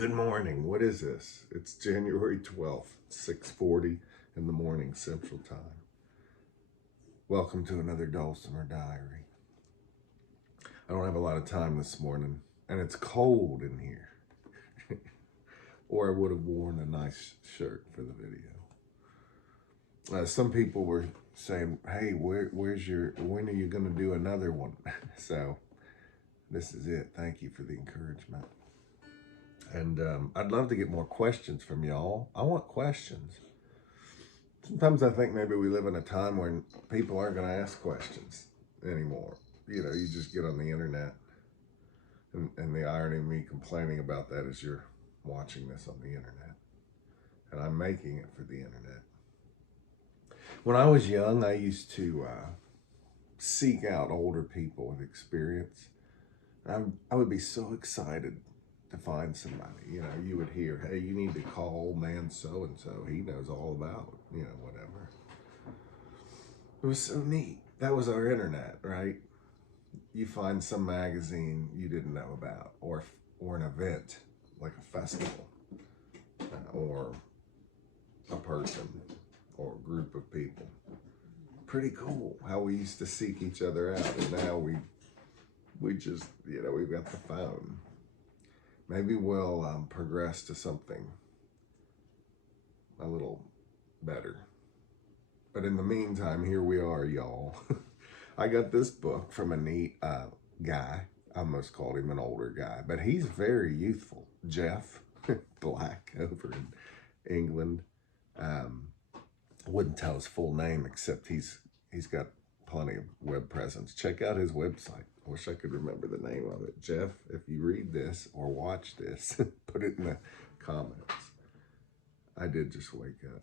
Good morning. What is this? It's January 12th, 6:40 in the morning Central Time. Welcome to another Dulcimer Diary. I don't have a lot of time this morning, and it's cold in here. Or I would have worn a nice shirt for the video. Some people were saying, hey, when are you going to do another one? So this is it. Thank you for the encouragement. And I'd love to get more questions from y'all. I want questions. Sometimes I think maybe we live in a time when people aren't going to ask questions anymore. You know, you just get on the internet. And the irony of me complaining about that is you're watching this on the internet. And I'm making it for the internet. When I was young, I used to seek out older people with experience. I would be so excited to find somebody. You know, you would hear, hey, you need to call man so-and-so. He knows all about, whatever. It was so neat. That was our internet, right? You find some magazine you didn't know about, or an event, like a festival, or a person, or a group of people. Pretty cool how we used to seek each other out, and now we just, we've got the phone. Maybe we'll progress to something a little better. But in the meantime, here we are, y'all. I got this book from a neat guy. I almost called him an older guy, but he's very youthful. Geoff Black over in England. Wouldn't tell his full name, except he's got plenty of web presence. Check out his website. I wish I could remember the name of it. Geoff, if you read this or watch this, put it in the comments. I did just wake up.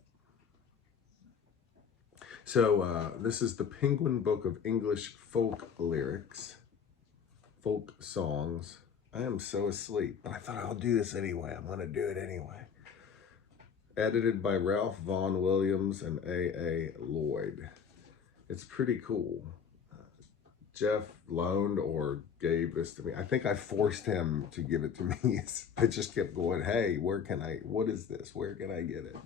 So this is the Penguin Book of English Folk Lyrics, Folk Songs. I am so asleep, but I thought I'll do this anyway. I'm going to do it anyway. Edited by Ralph Vaughan Williams and A.A. Lloyd. It's pretty cool. Geoff loaned or gave this to me. I think I forced him to give it to me. I just kept going, hey, what is this? Where can I get it?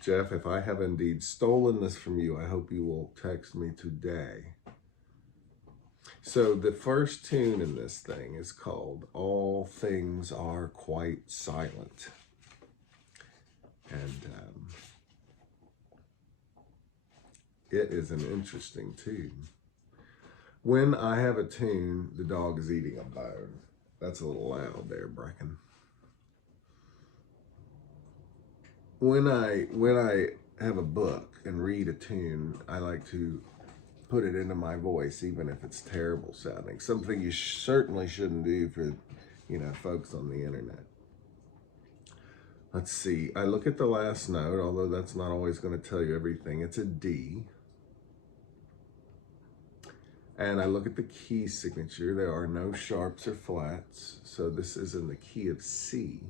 Geoff, if I have indeed stolen this from you, I hope you will text me today. So the first tune in this thing is called All Things Are Quite Silent. And it is an interesting tune. When I have a tune, the dog is eating a bone. That's a little loud there, Brecken. When I have a book and read a tune, I like to put it into my voice, even if it's terrible sounding. Something you certainly shouldn't do for, folks on the internet. Let's see. I look at the last note, although that's not always going to tell you everything. It's a D. And I look at the key signature. There are no sharps or flats. So this is in the key of C,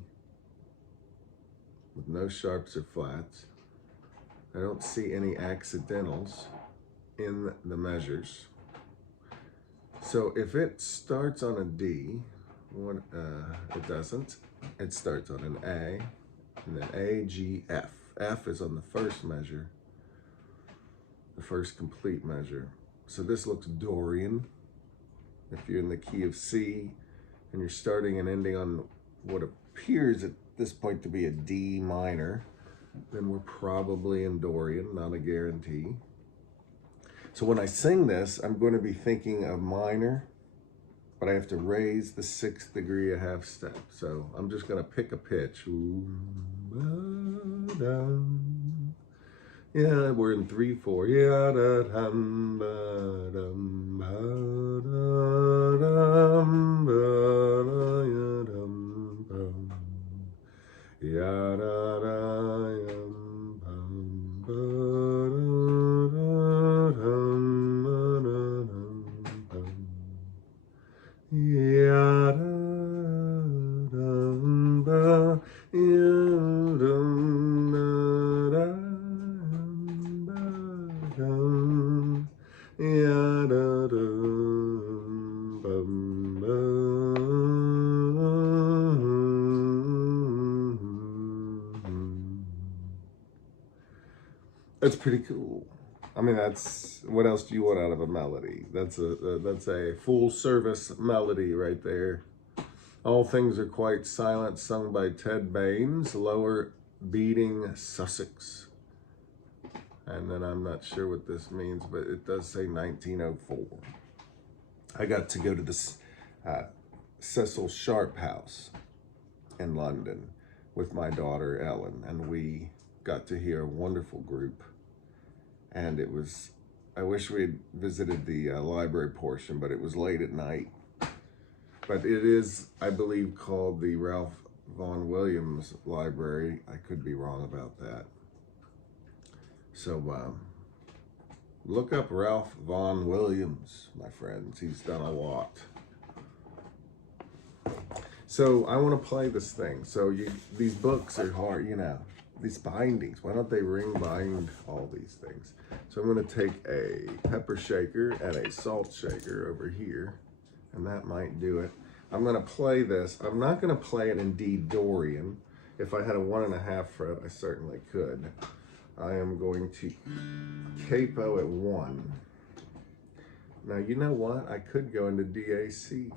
with no sharps or flats. I don't see any accidentals in the measures. So if it starts on a D, it doesn't. It starts on an A, and then A, G, F. F is on the first measure, the first complete measure. So this looks Dorian. If you're in the key of C and you're starting and ending on what appears at this point to be a D minor, then we're probably in Dorian, not a guarantee. So when I sing this, I'm going to be thinking of minor, but I have to raise the 6th degree a half step. So I'm just going to pick a pitch. Yeah, we're in 3/4. Yeah, da dum ba dum ba dum ba ya dum bum. Ya da da yum bum ba da dum ba da dum bum. Ya da dum ba ya dum da da. Ya da dum bum ba That's pretty cool. I mean, that's, what else do you want out of a melody? That's a full service melody right there. All things are quite silent, sung by Ted Baines, lower beating Sussex. And then I'm not sure what this means, but it does say 1904. I got to go to the Cecil Sharp House in London with my daughter Ellen, and we got to hear a wonderful group. And it was, I wish we had visited the library portion, but it was late at night. But it is, I believe, called the Ralph Vaughan Williams Library. I could be wrong about that. So look up Ralph Vaughan Williams, my friends. He's done a lot. So I want to play this thing. So these books are hard, you know, these bindings. Why don't they ring bind all these things? So I'm going to take a pepper shaker and a salt shaker over here, and that might do it. I'm going to play this. I'm not going to play it in D Dorian. If I had a 1.5 fret, I certainly could. I am going to capo at 1. Now, you know what? I could go into DAC.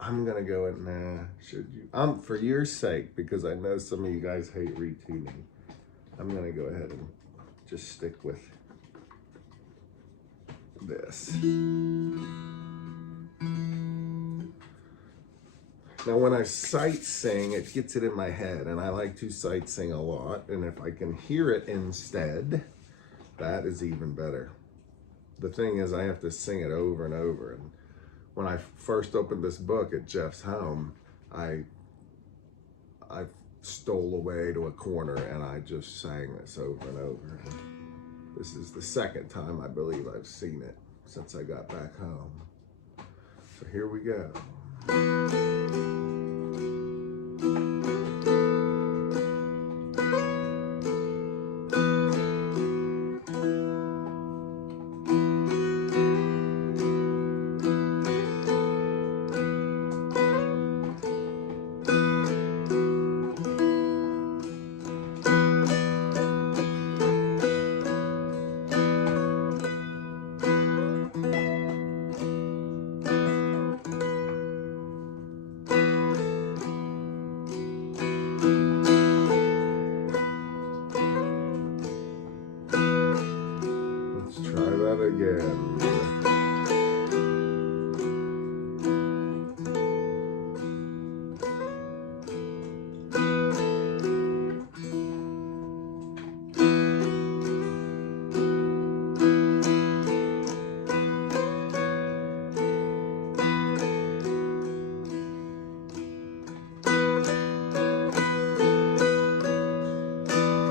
I'm gonna go at, nah, should you? For your sake, because I know some of you guys hate retuning, I'm gonna go ahead and just stick with this. Now, when I sight sing, it gets it in my head, and I like to sight sing a lot, and if I can hear it instead, that is even better. The thing is, I have to sing it over and over, and when I first opened this book at Geoff's home, I stole away to a corner and I just sang this over and over. This is the second time I believe I've seen it since I got back home. So here we go. Again.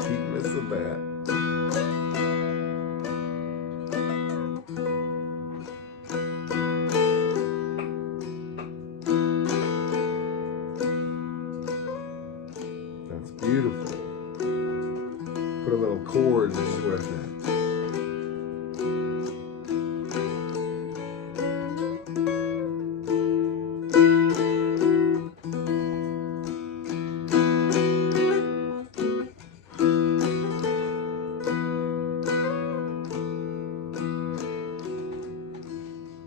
Keep missing that. Beautiful. Put a little chord with it.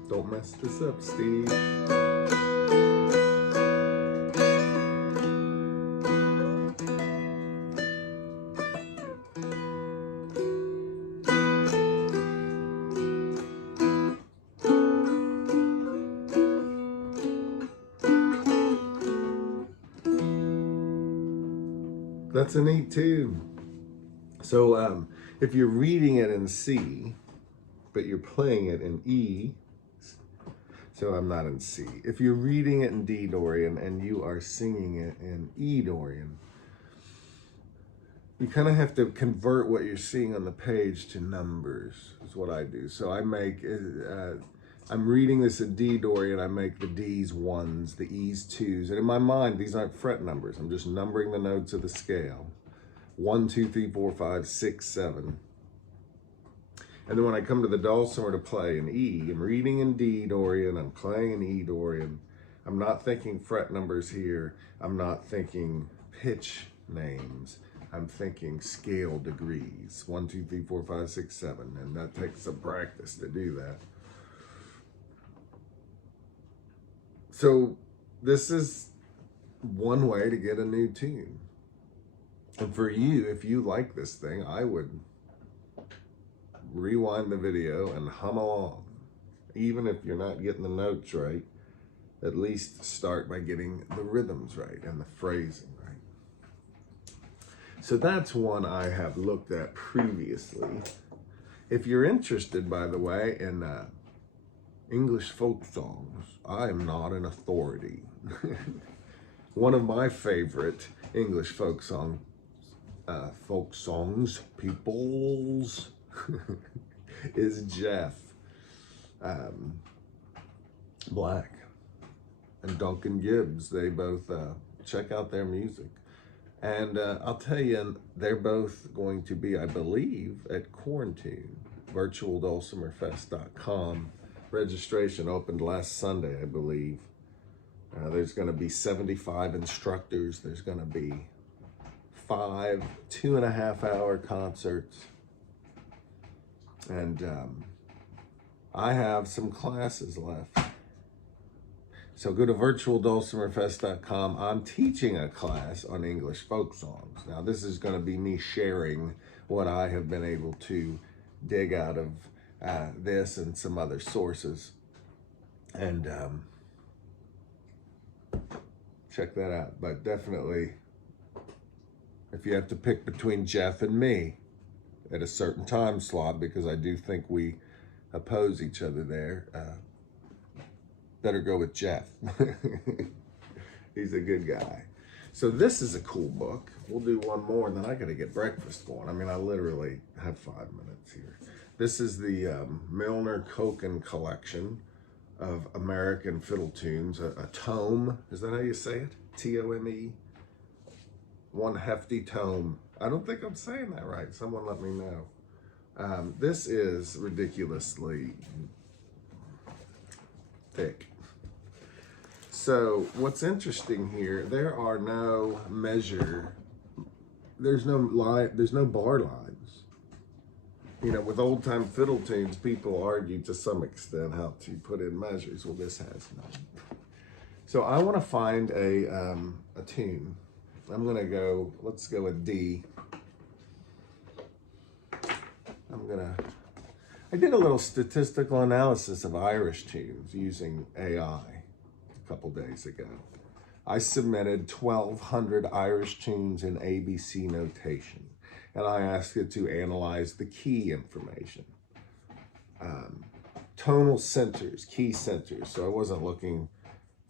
Don't mess this up, Steve. That's a neat tune. So if you're reading it in C, but you're playing it in E, so I'm not in C. If you're reading it in D Dorian and you are singing it in E Dorian, you kind of have to convert what you're seeing on the page to numbers, is what I do. So I make, I'm reading this in D Dorian, I make the D's 1s, the E's 2s, and in my mind, these aren't fret numbers. I'm just numbering the notes of the scale. 1, 2, 3, 4, 5, 6, 7. And then when I come to the Dulcimer to play in E, I'm reading in D Dorian, I'm playing in E Dorian. I'm not thinking fret numbers here. I'm not thinking pitch names. I'm thinking scale degrees, 1, 2, 3, 4, 5, 6, 7, and that takes some practice to do that. So this is one way to get a new tune. And for you, if you like this thing, I would rewind the video and hum along. Even if you're not getting the notes right, at least start by getting the rhythms right and the phrasing right. So that's one I have looked at previously. If you're interested, by the way, in English folk songs, I am not an authority. One of my favorite English folk songs, peoples, is Geoff Black and Duncan Gibbs. They both check out their music. And I'll tell you, they're both going to be, I believe, at Quarantine, virtualdulcimerfest.com. Registration opened last Sunday, I believe. There's going to be 75 instructors. There's going to be 5 2.5-hour concerts. And I have some classes left. So go to virtualdulcimerfest.com. I'm teaching a class on English folk songs. Now, this is going to be me sharing what I have been able to dig out of this and some other sources. And check that out. But definitely, if you have to pick between Geoff and me at a certain time slot, because I do think we oppose each other there, better go with Geoff. He's a good guy. So this is a cool book. We'll do one more, and then I got to get breakfast going. I mean, I literally have 5 minutes here. This is the Milner Koken collection of American fiddle tunes, a tome. Is that how you say it? T-O-M-E? One hefty tome. I don't think I'm saying that right. Someone let me know. This is ridiculously thick. So what's interesting here, there are no there's no bar lines. You know, with old time fiddle tunes, people argue to some extent how to put in measures. Well, this has none. So I want to find a tune. I'm gonna go, let's go with D. I did a little statistical analysis of Irish tunes using AI a couple days ago. I submitted 1,200 Irish tunes in ABC notation, and I asked it to analyze the key information. Tonal centers, key centers. So I wasn't looking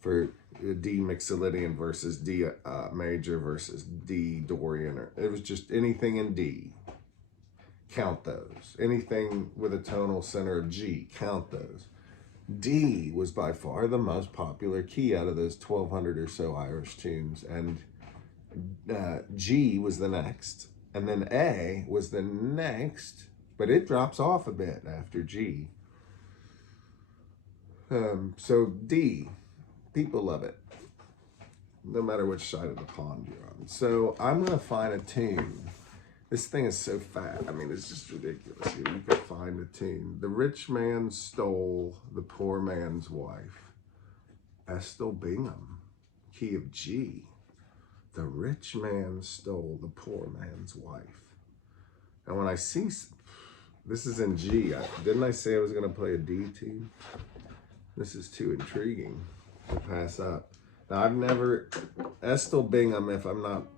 for D Mixolydian versus D major versus D Dorian. It was just anything in D. Count those. Anything with a tonal center of G, count those. D was by far the most popular key out of those 1,200 or so Irish tunes, and G was the next, and then A was the next, but it drops off a bit after G. So D, people love it, no matter which side of the pond you're on. So I'm gonna find a tune. This thing is so fat. I mean, it's just ridiculous. You can find a tune. The rich man stole the poor man's wife. Estel Bingham, key of G. The rich man stole the poor man's wife. And when I see, this is in G. Didn't I say I was going to play a D tune? This is too intriguing to pass up. Now, I've never, Estel Bingham, if I'm not,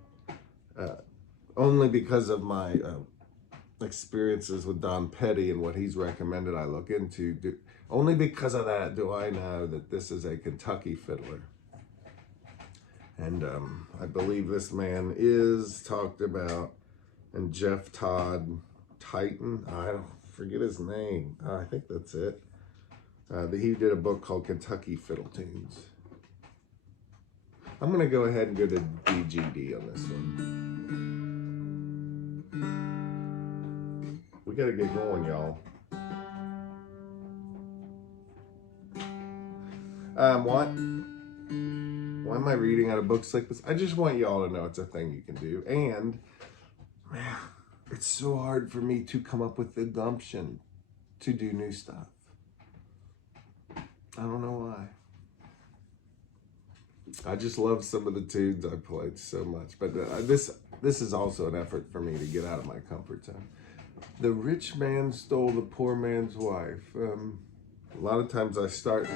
only because of my experiences with Don Pedi and what he's recommended I look into, only because of that do I know that this is a Kentucky fiddler. And I believe this man is talked about in Jeff Todd Titan. I don't forget his name. I think that's it. He did a book called Kentucky Fiddle Tunes. I'm going to go ahead and go to DGD on this one. We got to get going, y'all. What? Why am I reading out of books like this? I just want y'all to know it's a thing you can do. And, man, it's so hard for me to come up with the gumption to do new stuff. I don't know why. I just love some of the tunes I played so much. But this is also an effort for me to get out of my comfort zone. The rich man stole the poor man's wife. A lot of times I start...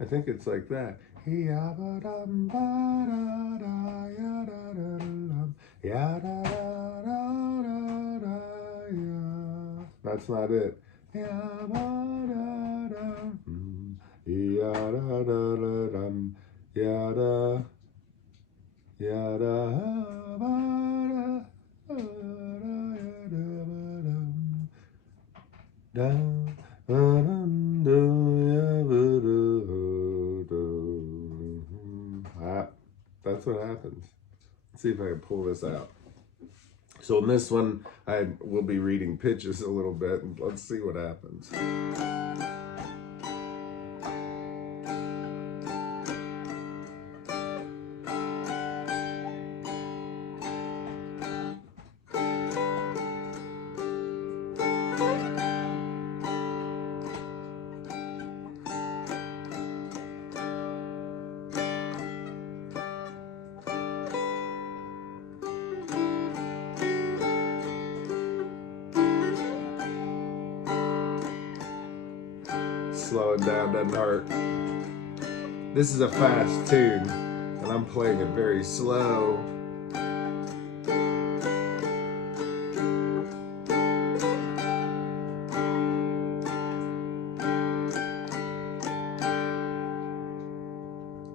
I think it's like that. That's not it. That's what happens. Let's see if I can pull this out. So in this one, I will be reading pitches a little bit, and let's see what happens. Slow it down, doesn't hurt. This is a fast tune, and I'm playing it very slow.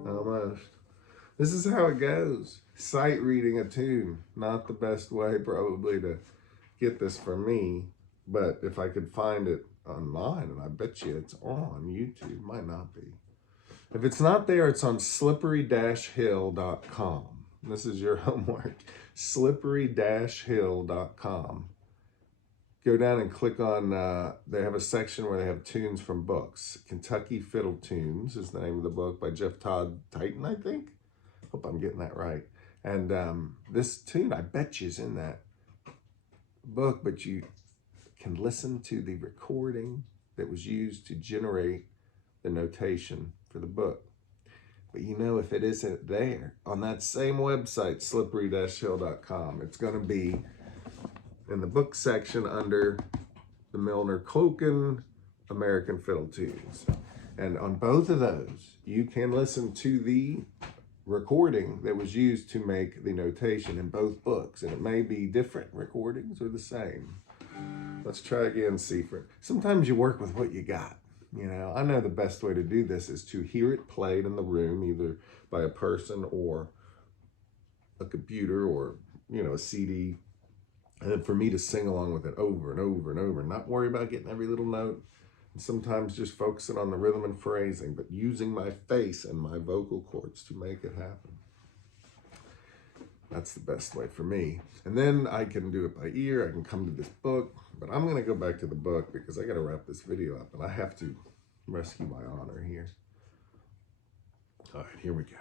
Almost. This is how it goes. Sight reading a tune. Not the best way probably to get this from me, but if I could find it online, and I bet you it's on YouTube, might not be. If it's not there, it's on slippery-hill.com. This is your homework. slippery-hill.com. Go down and click on, they have a section where they have tunes from books. Kentucky Fiddle Tunes is the name of the book by Jeff Titan, I think. Hope I'm getting that right. And this tune, I bet you, is in that book, but you can listen to the recording that was used to generate the notation for the book. But you know, if it isn't there on that same website, slippery-hill.com, it's going to be in the book section under the Milner Koken American Fiddle Tunes. And on both of those, you can listen to the recording that was used to make the notation in both books. And it may be different recordings or the same. Let's try again, Seifert. Sometimes you work with what you got. You know, I know the best way to do this is to hear it played in the room, either by a person or a computer or, you know, a CD. And then for me to sing along with it over and over and over, not worry about getting every little note. And sometimes just focusing on the rhythm and phrasing, but using my face and my vocal cords to make it happen. That's the best way for me. And then I can do it by ear. I can come to this book, but I'm going to go back to the book because I got to wrap this video up and I have to rescue my honor here. All right, here we go.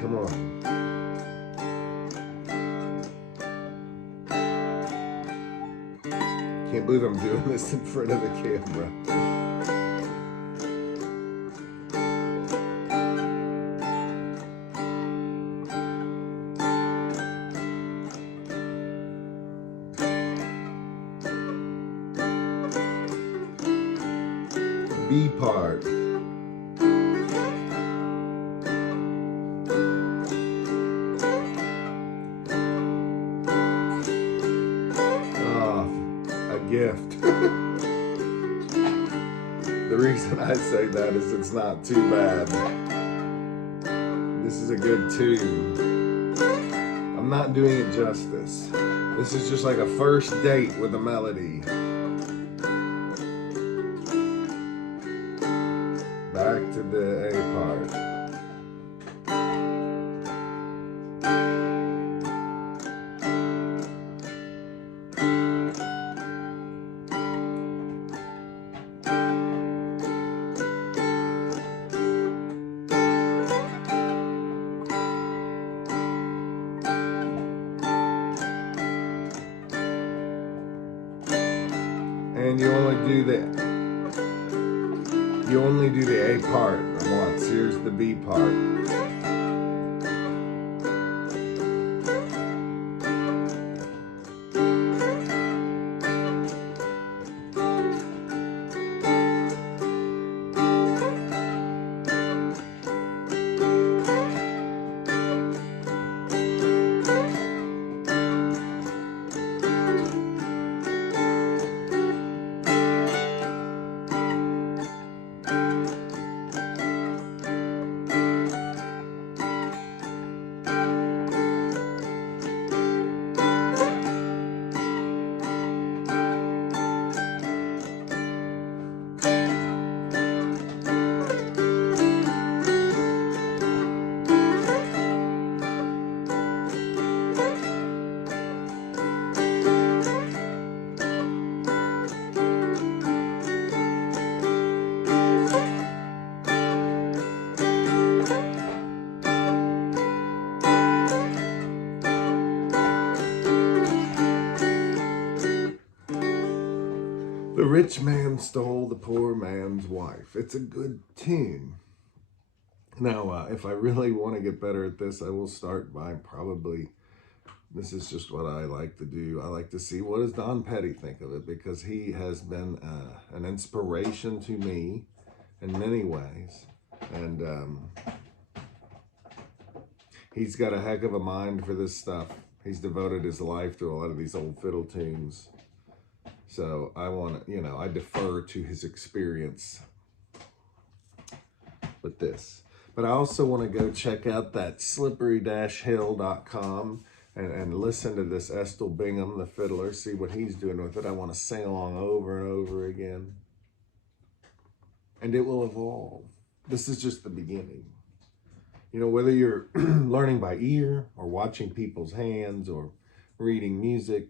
Come on. Can't believe I'm doing this in front of the camera. B part. the reason I say that is it's not too bad. This is a good tune. I'm not doing it justice. This is just like a first date with a melody. Back to the A part. And you only do the A part once. Here's the B part. The rich man stole the poor man's wife. It's a good tune. Now, if I really want to get better at this, I will start by this is just what I like to do. I like to see, what does Don Pedi think of it? Because he has been an inspiration to me in many ways. And he's got a heck of a mind for this stuff. He's devoted his life to a lot of these old fiddle tunes. So I want to, I defer to his experience with this. But I also want to go check out that slippery-hill.com and listen to this Estill Bingham, the fiddler, see what he's doing with it. I want to sing along over and over again. And it will evolve. This is just the beginning. Whether you're learning by ear or watching people's hands or reading music,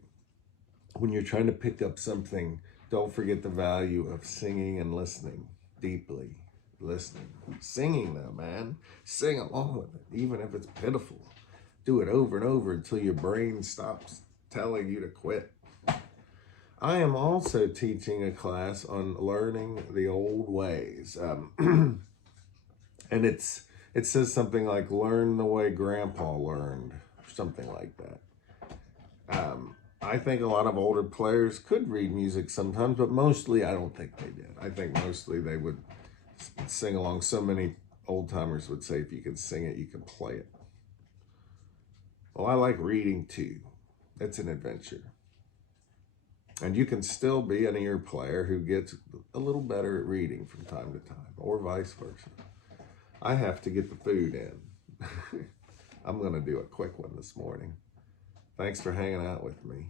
when you're trying to pick up something, don't forget the value of singing and listening deeply. Listening. Singing though, man. Sing along with it, even if it's pitiful. Do it over and over until your brain stops telling you to quit. I am also teaching a class on learning the old ways. And it says something like, learn the way Grandpa learned, or something like that. I think a lot of older players could read music sometimes, but mostly I don't think they did. I think mostly they would sing along. So many old timers would say, if you can sing it, you can play it. Well, I like reading too. It's an adventure. And you can still be an ear player who gets a little better at reading from time to time, or vice versa. I have to get the food in. I'm going to do a quick one this morning. Thanks for hanging out with me.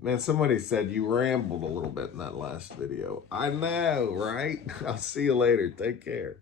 Man, somebody said you rambled a little bit in that last video. I know, right? I'll see you later. Take care.